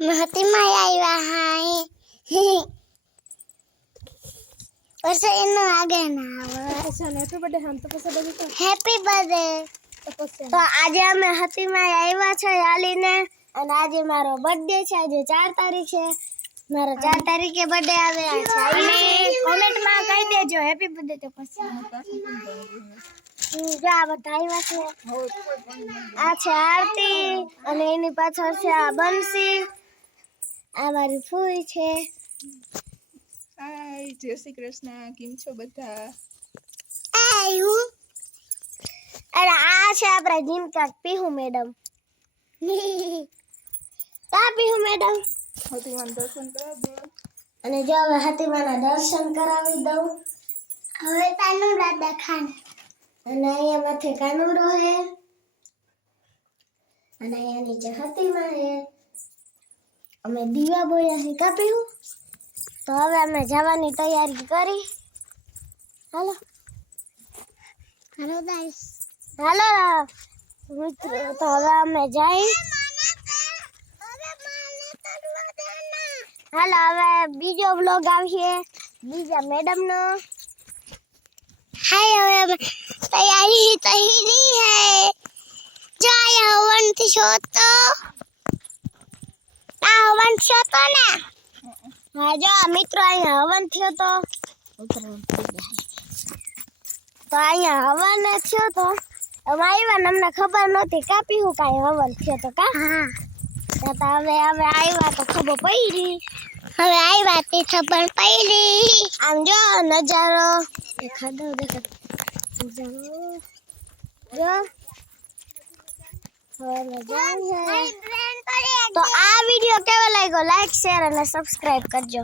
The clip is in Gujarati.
महती माया આવ્યા હાય વર્ષે એનો આગે ના આવે પછી હેપી બર્થડે હમ તો પછી બધું હેપી બર્થડે તો પછી તો આજે અમે હતી માયા આવ્યા છે હાલીને અને આજે મારો બર્થડે છે આજે 4 તારીખ છે મારો 4 તારીખે બર્થડે આવે છે અને કોમેન્ટમાં કહી દેજો હેપી બર્થડે તો પછી જો આ બધા આવ્યા છે આ છે આરતી અને એની પાછળ છે આ બંસી આ મારી ફૂઈ છે હાય જય શ્રી કૃષ્ણ કેમ છો બધા આયુ અરે આ છે આપણા જીમકા પીહુ મેડમ કા પીહુ મેડમ હતીમાન દર્શન કરાવ દો અને જો હવે હતીમાના દર્શન કરાવી દઉં હવે તાનું દાદા ખાન અને અહીંયા માથે કાનુડો હે અને અહીંયા નીચે હતીમા હે અમે દીવા બોયા હે કાપ્યું તો હવે અમે જવાની તૈયારી કરી હાલો હાલો ગાઈસ હાલો મિત્રો તો હવે અમે જઈ હાલો હવે બીજો બ્લોગ આવશે બીજા મેડમ નો હાય હવે તૈયારી હે જાય હવન થી શોતો આ હવન શોતો ને હા જો મિત્રો અહીંયા હવન થયો તો અહીંયા હવન થયો તો અમે આવ્યા ને અમને ખબર નહોતી કાપી હું કાંઈ હવન થયો તો કા હા તો હવે આવ્યા તો ખબર પડી હવે આવ્યા તે ખબર પડી આમ જો નજારો દેખાડો નજારો જો હવે નજારો તો આ વિડિયો કેવો લાગ્યો લાઈક શેર અને સબસ્ક્રાઇબ કરજો